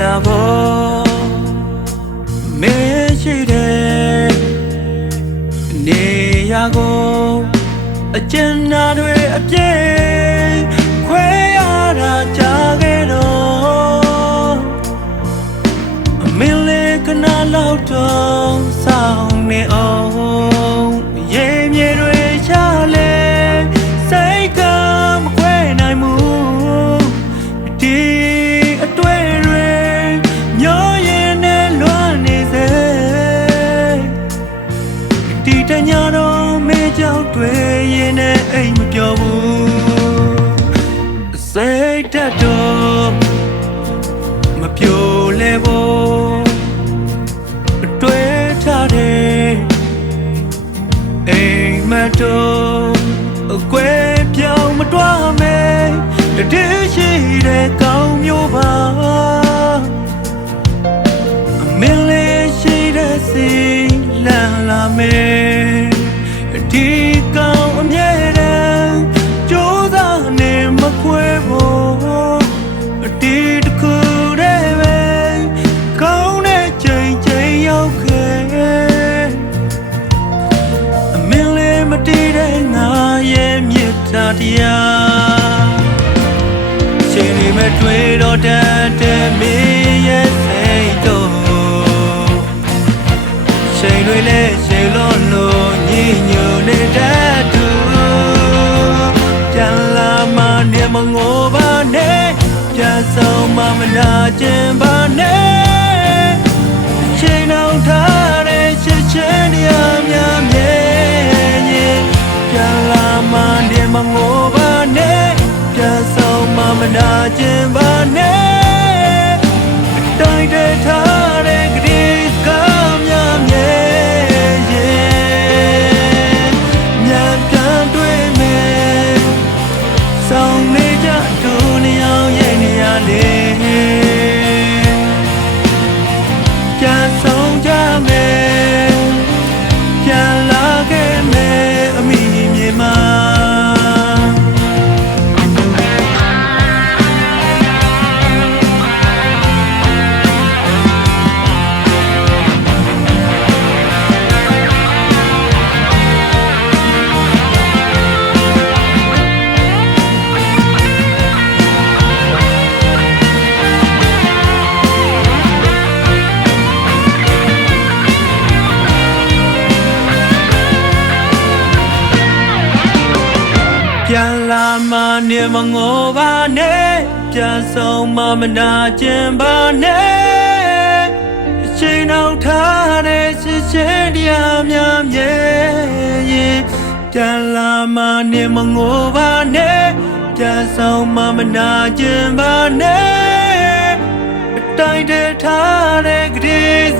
နာဖို့မေရှိတယ်နေရာကိုအကျဉ်းနာတွေအပြည့် တော့အကွဲပြော တော့တတ်တဲ့မင်းရဲ့စိတ်တော့ချိန်တွေနဲ့ချိန်လို့လို့ညင်ညူနေတတ်သူပြန်လာမနေမငိုပါနဲ့ပြန်ဆုံးမမနာခြင်းပါနဲ့ချိန်အောင်ထားတဲ့ချစ်ချင်းတရားများမြဲရင်ပြန်လာမနေမငိုပါနဲ့ပြန်ဆုံးမမနာခြင်းပါနဲ့ မနေမငိုပါနဲ့ပြန်ဆုံးမမနာခြင်းပါနဲ့အချိန်အောင်ထားတဲ့ချစ်ချင်းတရားများမြဲရင်ပြန်လာမနေမငိုပါနဲ့ပြန်ဆုံးမမနာခြင်းပါနဲ့အတိုင်းတည်းထားတဲ့ကလေး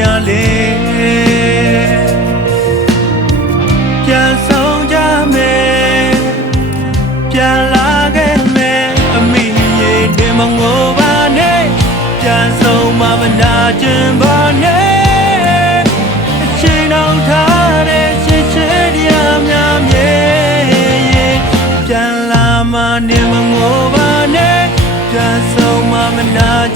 ရဲ့နေရာလေးပြန်ဆောင်ကြမယ်ပြန်လာခဲ့မယ်အမိရေနေမငိုပါနဲ့ပြန်ဆုံးမမနာခြင်းပါနဲ့အချိန်အောင်ထားတဲ့ချစ်ချစ်တရားများမြဲရင်ပြန်လာမနေမငိုပါနဲ့ပြန်ဆုံးမမနာခြင်းပါနဲ့